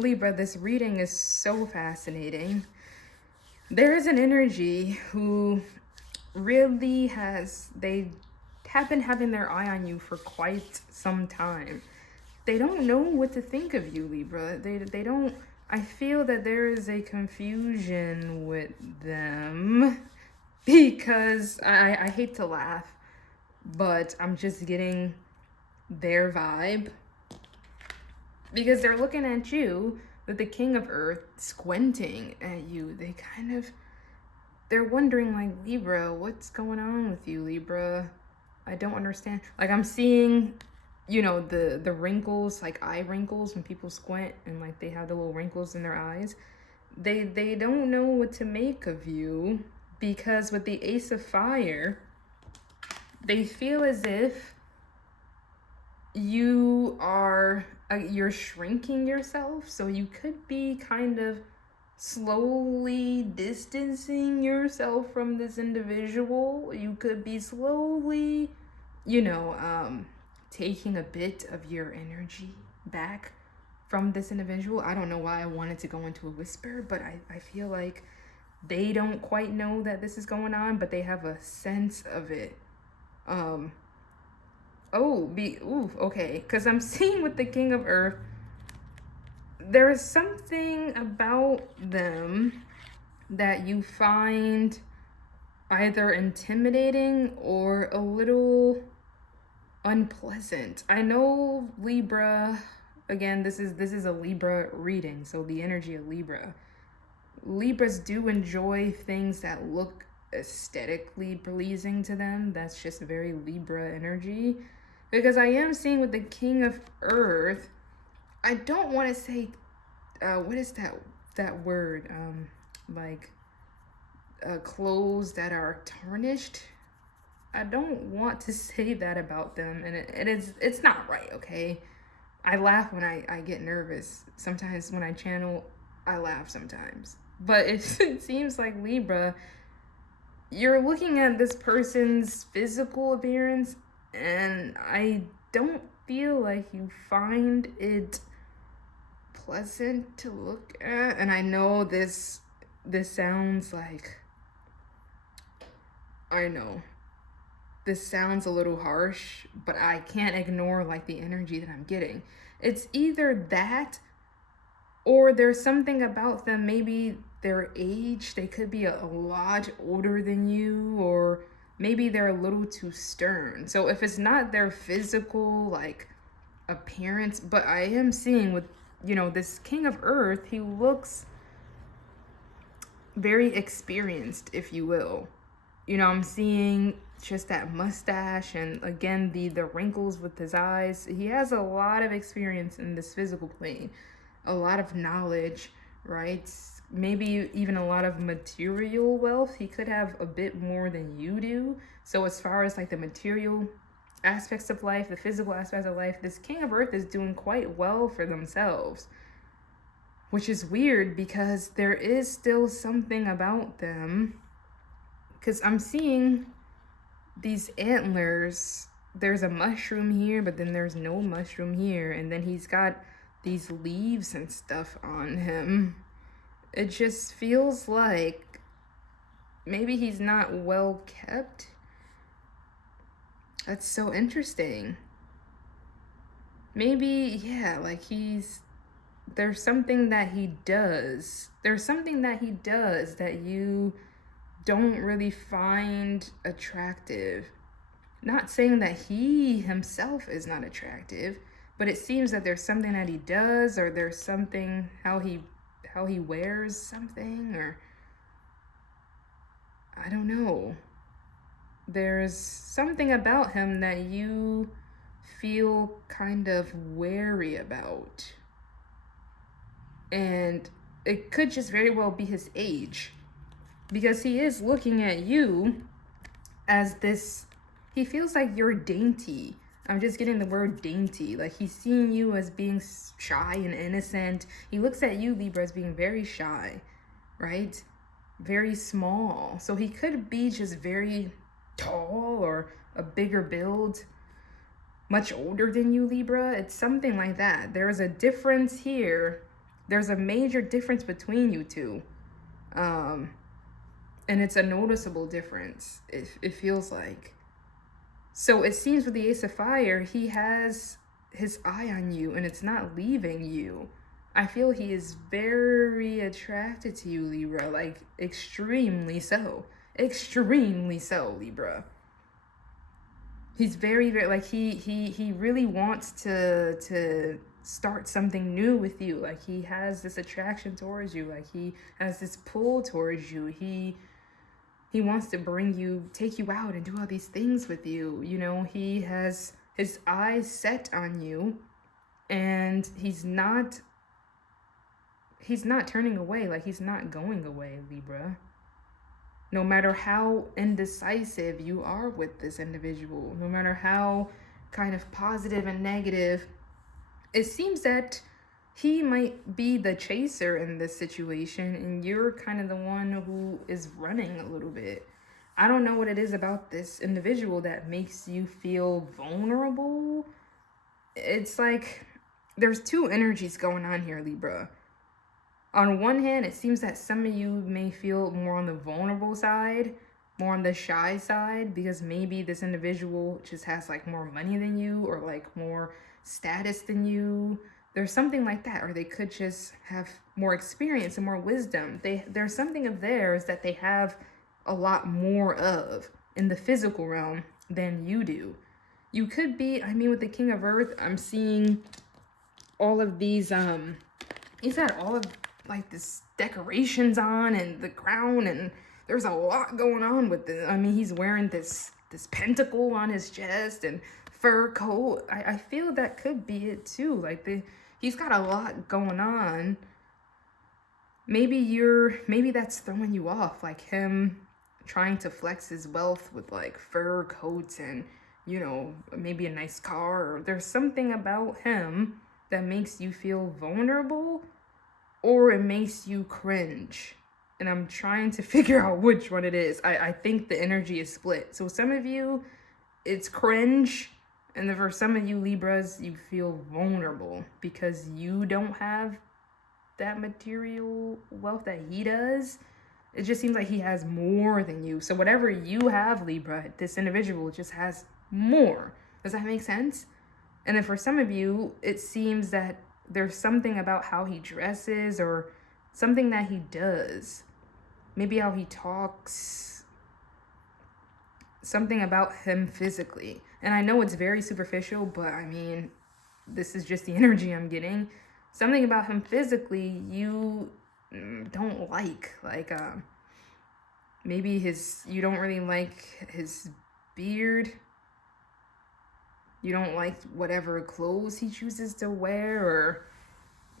Libra, this reading is so fascinating. There is an energy who really they have been having their eye on you for quite some time. They don't know what to think of you, Libra. They don't. I feel that there is a confusion with them because I hate to laugh, but I'm just getting their vibe because they're looking at you with the King of Earth squinting at you. They're wondering, like, Libra, what's going on with you, Libra? I don't understand. Like, I'm seeing, the wrinkles, like eye wrinkles when people squint and like they have the little wrinkles in their eyes. They don't know what to make of you because with the Ace of Fire, they feel as if you're shrinking yourself, so you could be kind of slowly distancing yourself from this individual. You could be slowly, taking a bit of your energy back from this individual. I don't know why I wanted to go into a whisper, but I feel like they don't quite know that this is going on, but they have a sense of it. Okay, because I'm seeing with the King of Earth, there's something about them that you find either intimidating or a little unpleasant. I know Libra, again, this is a Libra reading, so the energy of Libra. Libras do enjoy things that look aesthetically pleasing to them. That's just very Libra energy. Because I am seeing with the King of Earth, I don't want to say, what is that word? Clothes that are tarnished. I don't want to say that about them, and it's not right, okay? I laugh when I get nervous. Sometimes when I channel, I laugh sometimes. But it seems like Libra, you're looking at this person's physical appearance, and I don't feel like you find it pleasant to look at. And I know this sounds like, I know this sounds a little harsh, but I can't ignore like the energy that I'm getting. It's either that or there's something about them, maybe their age, they could be a lot older than you, or maybe they're a little too stern. So if it's not their physical like appearance, but I am seeing with, this King of Earth, he looks very experienced, if you will. I'm seeing just that mustache and again the wrinkles with his eyes. He has a lot of experience in this physical plane, a lot of knowledge, right? Maybe even a lot of material wealth. He could have a bit more than you do. So as far as like the material aspects of life, the physical aspects of life, this King of Earth is doing quite well for themselves, which is weird because there is still something about them. Because I'm seeing these antlers. There's a mushroom here, but then there's no mushroom here. And then he's got these leaves and stuff on him. It just feels like maybe he's not well kept. That's so interesting. Maybe, yeah, like there's something that he does. There's something that he does that you don't really find attractive. Not saying that he himself is not attractive, but it seems that there's something that he does, or there's something how he wears something, or I don't know. There's something about him that you feel kind of wary about. And it could just very well be his age, because he is looking at you as this, he feels like you're dainty. I'm just getting the word dainty. Like he's seeing you as being shy and innocent. He looks at you, Libra, as being very shy, right? Very small. So he could be just very tall or a bigger build, much older than you, Libra. It's something like that. There is a difference here There's a major difference between you two. And it's a noticeable difference, it feels like. So it seems with the Ace of Fire, he has his eye on you and it's not leaving you. I feel he is very attracted to you, Libra, like extremely so. Extremely so, Libra. He's very like he really wants to start something new with you. Like he has this attraction towards you, like he has this pull towards you. He wants to take you out and do all these things with you. You know, he has his eyes set on you, and he's not turning away. Like he's not going away, Libra. No matter how indecisive you are with this individual, no matter how kind of positive and negative, it seems that he might be the chaser in this situation and you're kind of the one who is running a little bit. I don't know what it is about this individual that makes you feel vulnerable. It's like there's two energies going on here, Libra. On one hand, it seems that some of you may feel more on the vulnerable side, more on the shy side, because maybe this individual just has like more money than you or like more status than you. There's something like that, or they could just have more experience and more wisdom. There's something of theirs that they have a lot more of in the physical realm than you do. You could be, I mean, with the King of Earth, I'm seeing all of these, he's got all of like this decorations on and the crown, and there's a lot going on with it. I mean, he's wearing this pentacle on his chest and fur coat. I feel that could be it too. Like he's got a lot going on. Maybe that's throwing you off, like him trying to flex his wealth with like fur coats and, you know, maybe a nice car. Or there's something about him that makes you feel vulnerable, or it makes you cringe. And I'm trying to figure out which one it is. I think the energy is split. So some of you, it's cringe. And then for some of you Libras, you feel vulnerable because you don't have that material wealth that he does. It just seems like he has more than you. So whatever you have, Libra, this individual just has more. Does that make sense? And then for some of you, it seems that there's something about how he dresses or something that he does. Maybe how he talks. Something about him physically. And I know it's very superficial, but I mean, this is just the energy I'm getting. Something about him physically you don't like. Like, maybe you don't really like his beard. You don't like whatever clothes he chooses to wear, or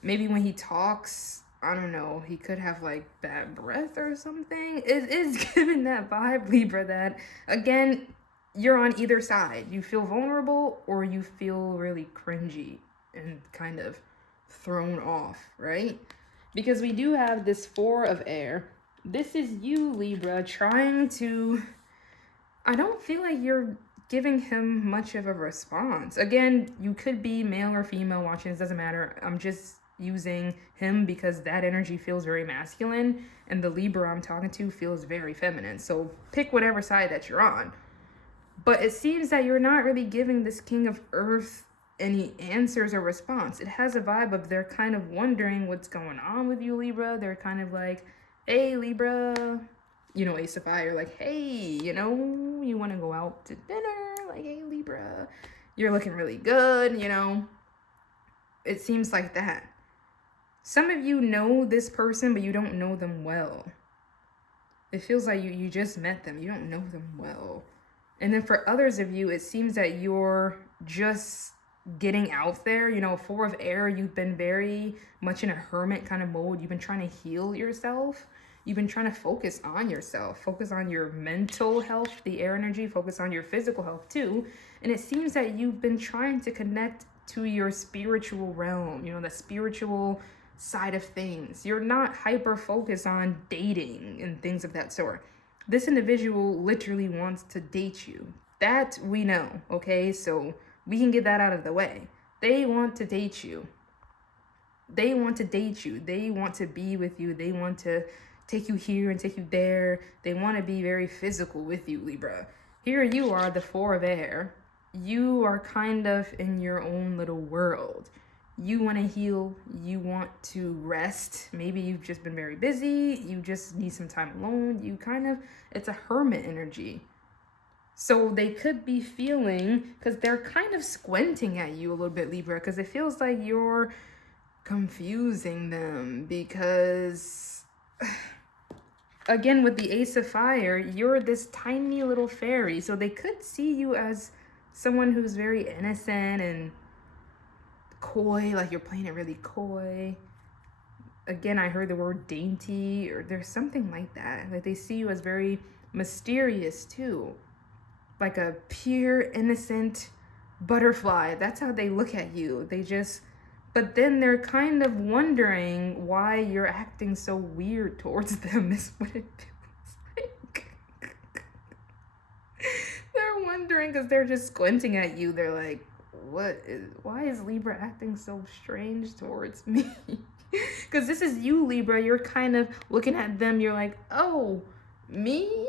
maybe when he talks, I don't know, he could have like bad breath or something. It's giving that vibe, Libra, that again, you're on either side. You feel vulnerable or you feel really cringy and kind of thrown off, right? Because we do have this Four of Air. This is you, Libra, trying to, I don't feel like you're giving him much of a response. Again, you could be male or female watching, this doesn't matter. I'm just using him because that energy feels very masculine and the Libra I'm talking to feels very feminine. So pick whatever side that you're on. But it seems that you're not really giving this King of Earth any answers or response. It has a vibe of they're kind of wondering what's going on with you, Libra. They're kind of like, hey, Libra, you know, Ace of Fire, like, hey, you know, you want to go out to dinner? Like, hey, Libra, you're looking really good, you know. It seems like that. Some of you know this person, but you don't know them well. It feels like you just met them. You don't know them well. And then for others of you, it seems that you're just getting out there. You know, Four of Air, you've been very much in a hermit kind of mode. You've been trying to heal yourself. You've been trying to focus on yourself, focus on your mental health, the air energy, focus on your physical health too. And it seems that you've been trying to connect to your spiritual realm, you know, the spiritual side of things. You're not hyper focused on dating and things of that sort. This individual literally wants to date you. That we know, okay? So we can get that out of the way. They want to date you. they want to date you. They want to be with you. They want to take you here and take you there. They want to be very physical with you, Libra. Here you are, the Four of Air. You are kind of in your own little world. You want to heal. You want to rest. Maybe you've just been very busy. You just need some time alone. It's a hermit energy. So they could be feeling, because they're kind of squinting at you a little bit, Libra, because it feels like you're confusing them, because again, with the Ace of Fire, you're this tiny little fairy. So they could see you as someone who's very innocent and coy, like you're playing it really coy. Again, I heard the word dainty, or there's something like that. Like they see you as very mysterious too. Like a pure, innocent butterfly. That's how they look at you. But then they're kind of wondering why you're acting so weird towards them, is what it feels like. They're wondering because they're just squinting at you. They're like, why is Libra acting so strange towards me? Because this is you, Libra. You're kind of looking at them. You're like, oh, me?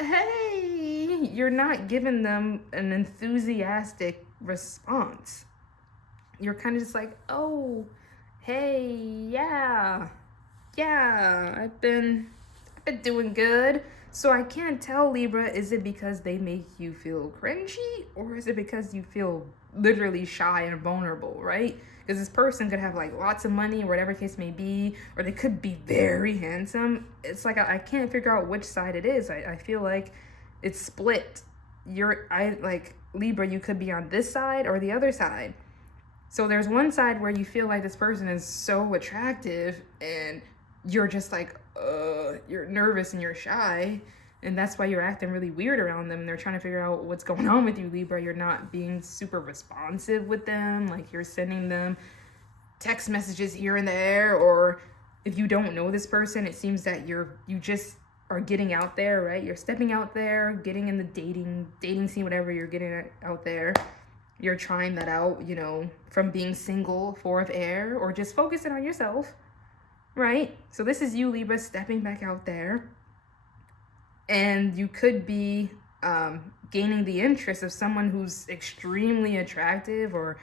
Hey, you're not giving them an enthusiastic response. You're kind of just like, oh, hey, yeah, I've been doing good. So I can't tell, Libra, is it because they make you feel cringy, or is it because you feel literally shy and vulnerable, right? Because this person could have like lots of money or whatever case may be, or they could be very handsome. It's like I can't figure out which side it is. I feel like it's split. Libra, you could be on this side or the other side. So there's one side where you feel like this person is so attractive and you're just like, you're nervous and you're shy. And that's why you're acting really weird around them. They're trying to figure out what's going on with you, Libra. You're not being super responsive with them. Like you're sending them text messages here and there. Or if you don't know this person, it seems that you just are getting out there, right? You're stepping out there, getting in the dating scene, whatever you're getting out there. You're trying that out, from being single, Four of Air, or just focusing on yourself, right? So this is you, Libra, stepping back out there. And you could be gaining the interest of someone who's extremely attractive or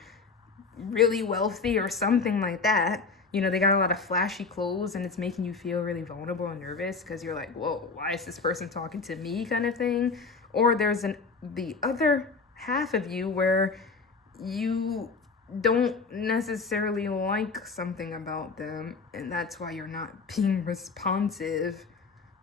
really wealthy or something like that. They got a lot of flashy clothes and it's making you feel really vulnerable and nervous because you're like, whoa, why is this person talking to me, kind of thing? Or there's the other half of you where you don't necessarily like something about them, and that's why you're not being responsive,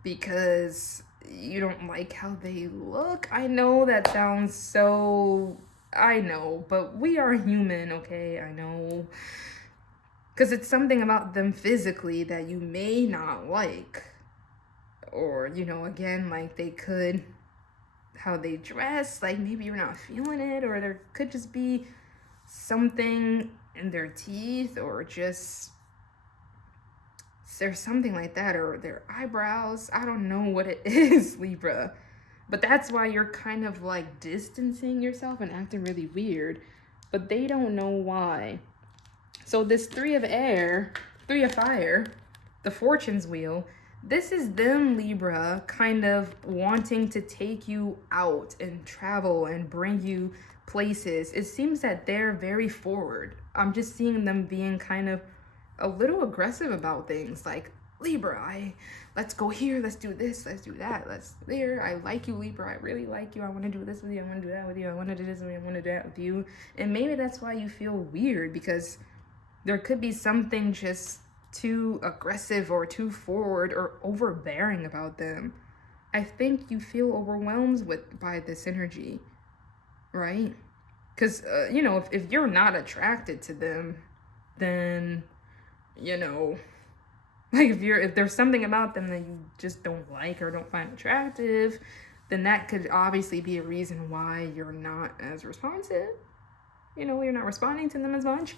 because you don't like how they look. I know that sounds so... I know, but we are human, okay? I know. Because it's something about them physically that you may not like. Or, again, like they could... how they dress, like maybe you're not feeling it, or there could just be something in their teeth, or just there's something like that, or their eyebrows. I don't know what it is, Libra, but that's why you're kind of like distancing yourself and acting really weird, but they don't know why. So this Three of Fire, the Fortune's Wheel, this is them, Libra, kind of wanting to take you out and travel and bring you places. It seems that they're very forward. I'm just seeing them being kind of a little aggressive about things. Like, Libra, let's go here, let's do this, let's do that, let's there. I like you, Libra. I really like you. I want to do this with you. I want to do that with you. I want to do this with you. I want to do that with you. And maybe that's why you feel weird, because there could be something just too aggressive or too forward or overbearing about them. I think you feel overwhelmed by this energy, right? Because if you're not attracted to them, then like if there's something about them that you just don't like or don't find attractive, then that could obviously be a reason why you're not as responsive. You're not responding to them as much.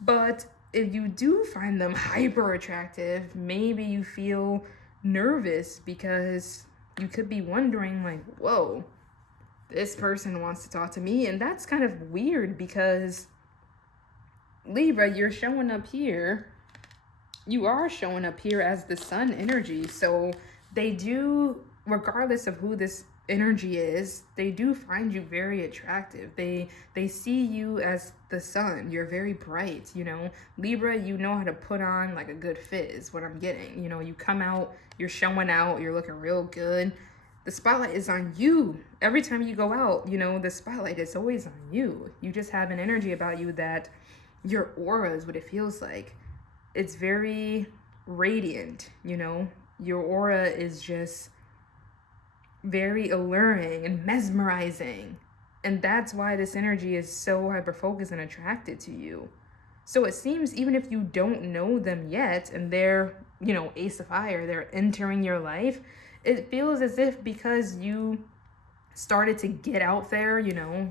But if you do find them hyper attractive, maybe you feel nervous because you could be wondering like, whoa, this person wants to talk to me. And that's kind of weird, because Libra, you're showing up here. You are showing up here as the sun energy. So they do, regardless of who this energy is, they do find you very attractive. They see you as the sun. You're very bright, you know. Libra, you know how to put on like a good fit is what I'm getting. You know, you come out, you're showing out, you're looking real good. The spotlight is on you. Every time you go out, you know, the spotlight is always on you. You just have an energy about you that your aura is what it feels like. It's very radiant, you know. Your aura is just very alluring and mesmerizing. And that's why this energy is so hyper focused and attracted to you. So it seems even if you don't know them yet and they're, you know, ace of fire, they're entering your life, it feels as if because you started to get out there, you know,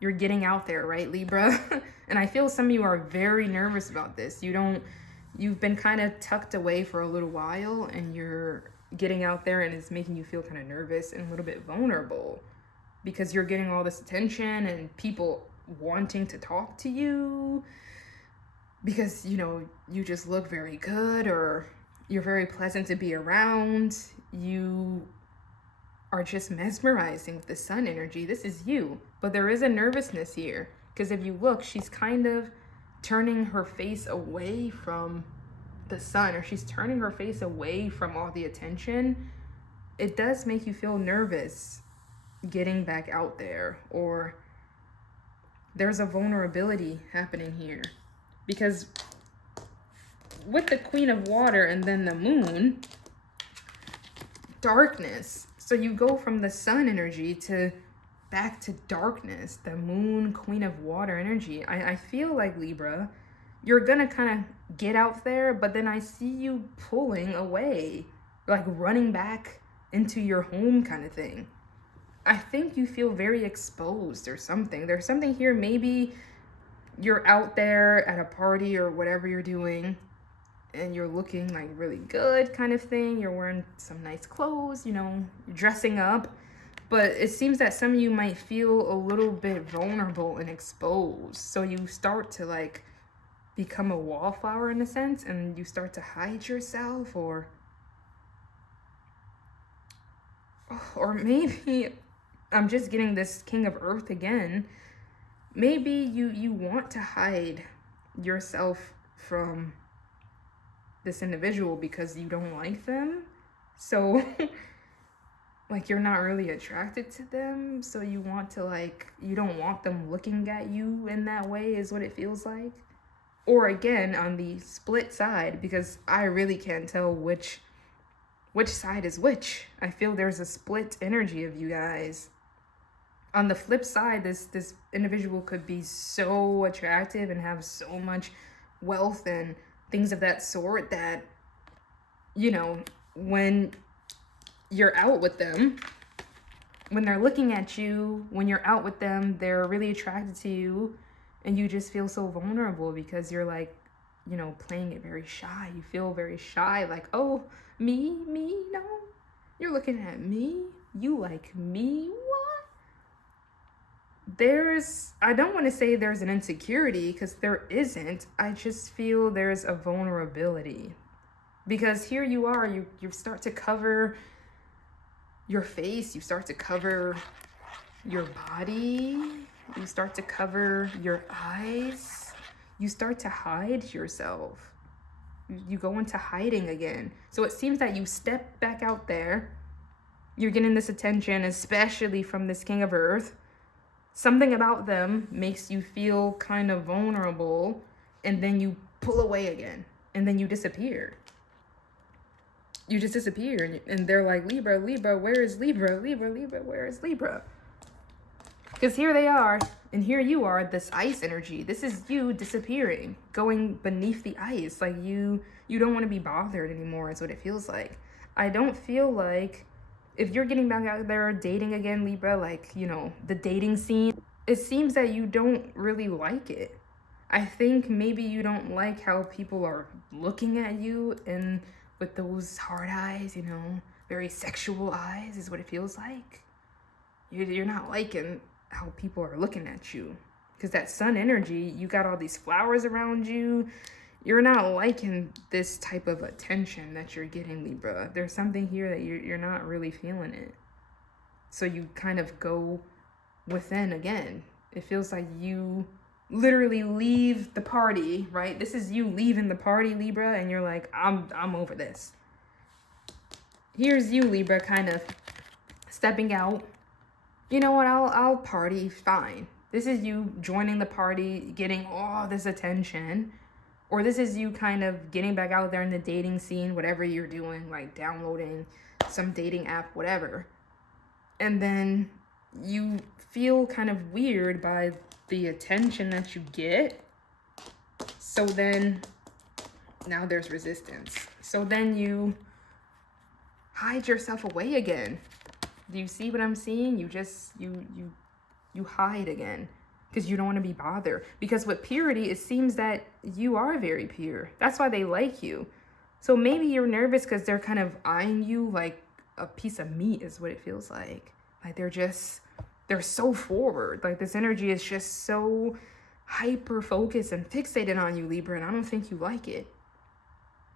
you're getting out there, right, Libra? And I feel some of you are very nervous about this. You've been kind of tucked away for a little while and you're getting out there and it's making you feel kind of nervous and a little bit vulnerable because you're getting all this attention and people wanting to talk to you because, you know, you just look very good or you're very pleasant to be around. You are just mesmerizing with the sun energy. This is you. But there is a nervousness here because if you look, she's kind of turning her face away from the sun, or she's turning her face away from all the attention. It does make you feel nervous getting back out there, or there's a vulnerability happening here because with the Queen of Water and then the Moon, darkness. So you go from the sun energy to back to darkness, the Moon, Queen of Water energy. I feel like Libra, you're gonna kind of get out there, but then I see you pulling away, like running back into your home kind of thing. I think you feel very exposed or something. There's something here. Maybe you're out there at a party or whatever you're doing and you're looking like really good kind of thing. You're wearing some nice clothes, you know, you're dressing up. But it seems that some of you might feel a little bit vulnerable and exposed. So you start to like become a wallflower in a sense and you start to hide yourself, or maybe I'm just getting this King of Earth again. Maybe you want to hide yourself from this individual because you don't like them. So like you're not really attracted to them. So you want to like, you don't want them looking at you in that way is what it feels like. Or again, on the split side, because I really can't tell which side is which. I feel there's a split energy of you guys. On the flip side, this individual could be so attractive and have so much wealth and things of that sort that, you know, when you're out with them, when they're looking at you, when you're out with them, they're really attracted to you and you just feel so vulnerable because you're like, you know, playing it very shy. You feel very shy, like, oh, me, no, you're looking at me, you like me, what? I don't want to say there's an insecurity because there isn't. I just feel there's a vulnerability because here you are, you start to cover your face, you start to cover your body, you start to cover your eyes, you start to hide yourself. You go into hiding again. So it seems that you step back out there, you're getting this attention, especially from this King of Earth. Something about them makes you feel kind of vulnerable, and then you pull away again, and then you disappear. You just disappear, and they're like, Libra, where is Libra? Libra, where is Libra? Because here they are, and here you are, this ice energy. This is you disappearing, going beneath the ice. Like you don't want to be bothered anymore is what it feels like. I don't feel like if you're getting back out there dating again, Libra, like, you know, the dating scene, it seems that you don't really like it. I think maybe you don't like how people are looking at you and with those hard eyes, you know, very sexual eyes is what it feels like. You're not liking how people are looking at you. Because that sun energy, you got all these flowers around you. You're not liking this type of attention that you're getting, Libra. There's something here that you're not really feeling it. So you kind of go within again. It feels like you literally leave the party, right? This is you leaving the party, Libra, and you're like, I'm over this. Here's you, Libra, kind of stepping out. You know what? I'll party, fine. This is you joining the party, getting all this attention. Or this is you kind of getting back out there in the dating scene, whatever you're doing, like downloading some dating app, whatever. And then you feel kind of weird by the attention that you get. So then now there's resistance. So then you hide yourself away again. Do you see what I'm seeing? You just you hide again because you don't want to be bothered. Because with purity, it seems that you are very pure. That's why they like you. So maybe you're nervous because they're kind of eyeing you like a piece of meat is what it feels like. Like they're so forward. Like this energy is just so hyper focused and fixated on you, Libra, and I don't think you like it.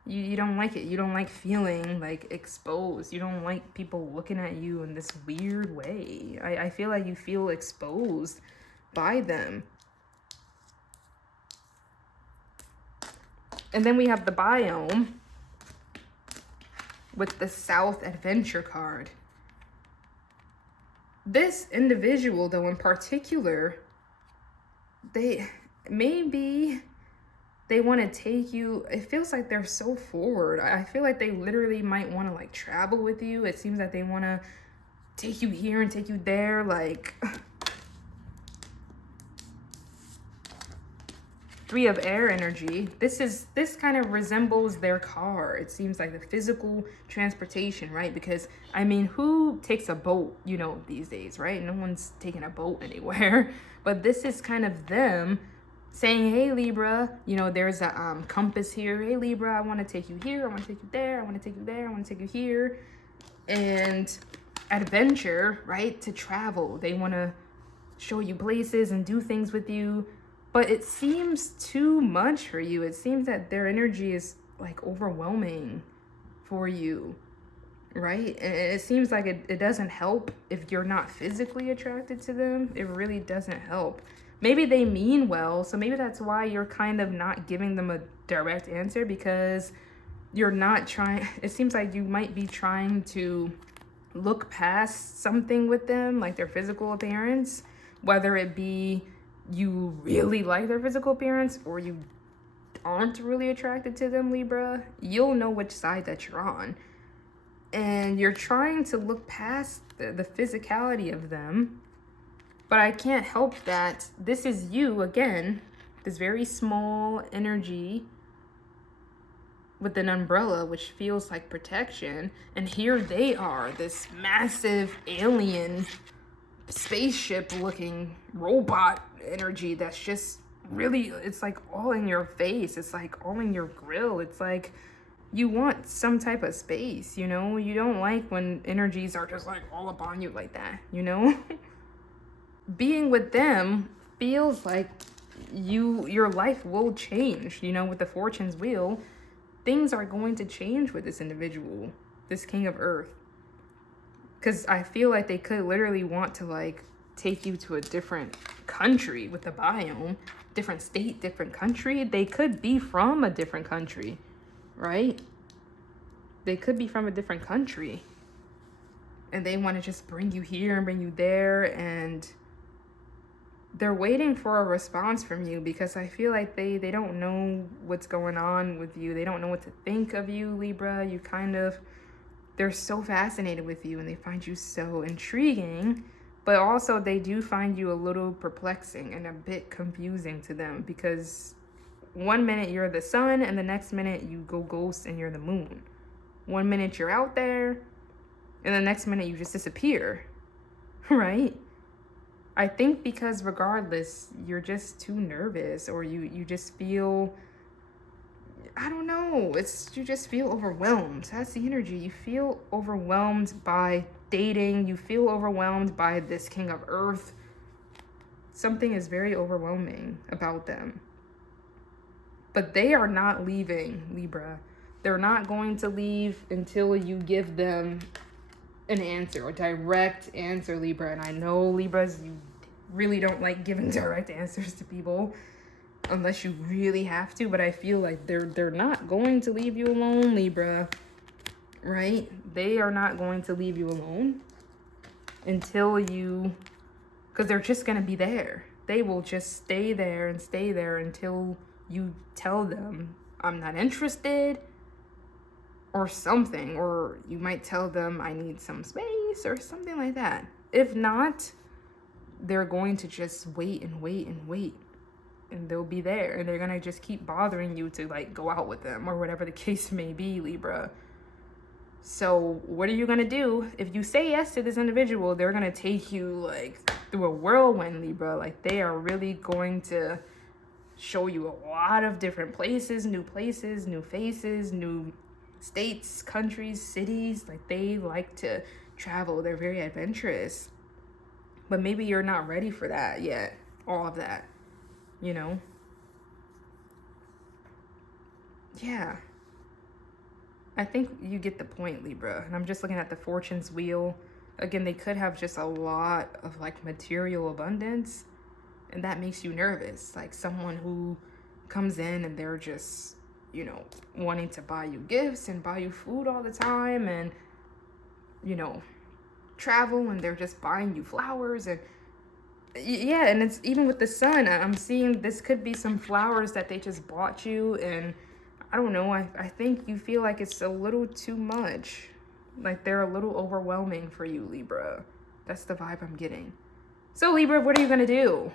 You don't like it. You don't like feeling like exposed. You don't like people looking at you in this weird way. I feel like you feel exposed by them. And then we have the biome with the South Adventure card. This individual, though, in particular, they want to take you. It feels like they're so forward. I feel like they literally might want to like travel with you. It seems like they want to take you here and take you there. Like Three of Air energy. This kind of resembles their car. It seems like the physical transportation, right? Because I mean, who takes a boat, these days, right? No one's taking a boat anywhere. But this is kind of them saying, hey, Libra, there's a compass here. Hey, Libra, I want to take you here. I want to take you there. I want to take you there. I want to take you here. And adventure, right? To travel. They want to show you places and do things with you. But it seems too much for you. It seems that their energy is like overwhelming for you, right? And it seems like it doesn't help if you're not physically attracted to them. It really doesn't help. Maybe they mean well, so maybe that's why you're kind of not giving them a direct answer, because you're not trying. It seems like you might be trying to look past something with them, like their physical appearance, whether it be you really like their physical appearance or you aren't really attracted to them, Libra. You'll know which side that you're on. And you're trying to look past the physicality of them. But I can't help that this is you, again, this very small energy with an umbrella, which feels like protection. And here they are, this massive alien spaceship-looking robot energy that's just really, it's like all in your face. It's like all in your grill. It's like you want some type of space, You don't like when energies are just like all up on you like that, Being with them feels like your life will change, with the fortune's wheel. Things are going to change with this individual, this King of Earth. Because I feel like they could literally want to like take you to a different country with the biome, different state, different country. They could be from a different country, right? They could be from a different country. And they want to just bring you here and bring you there. And they're waiting for a response from you, because I feel like they don't know what's going on with you. They don't know what to think of you, Libra. They're so fascinated with you and they find you so intriguing, but also they do find you a little perplexing and a bit confusing to them, because one minute you're the sun and the next minute you go ghost and you're the moon. One minute you're out there and the next minute you just disappear, right? I think because regardless, you're just too nervous, or you just feel, I don't know, you just feel overwhelmed. That's the energy. You feel overwhelmed by dating. You feel overwhelmed by this King of Earth. Something is very overwhelming about them. But they are not leaving, Libra. They're not going to leave until you give them an answer, a direct answer, Libra. And I know, Libras, you really don't like giving direct answers to people unless you really have to, but I feel like they're not going to leave you alone, Libra. Right? They are not going to leave you alone until you, because they're just going to be there. They will just stay there and stay there until you tell them, I'm not interested, or something. Or you might tell them, I need some space, or something like that. If not, they're going to just wait and wait and wait. And they'll be there. And they're going to just keep bothering you to like go out with them, or whatever the case may be, Libra. So what are you going to do? If you say yes to this individual, they're going to take you like through a whirlwind, Libra. Like they are really going to show you a lot of different places, new faces, new states, countries, cities. Like they like to travel. They're very adventurous. But maybe you're not ready for that yet. All of that, you know? Yeah. I think you get the point, Libra. And I'm just looking at the fortune's wheel. Again, they could have just a lot of like material abundance, and that makes you nervous. Like someone who comes in and they're just, you know, wanting to buy you gifts and buy you food all the time, and, you know, travel, and they're just buying you flowers. And yeah, and it's even with the sun, I'm seeing this could be some flowers that they just bought you, and I don't know, I think you feel like it's a little too much. Like they're a little overwhelming for you, Libra. That's the vibe I'm getting. So Libra, what are you gonna do?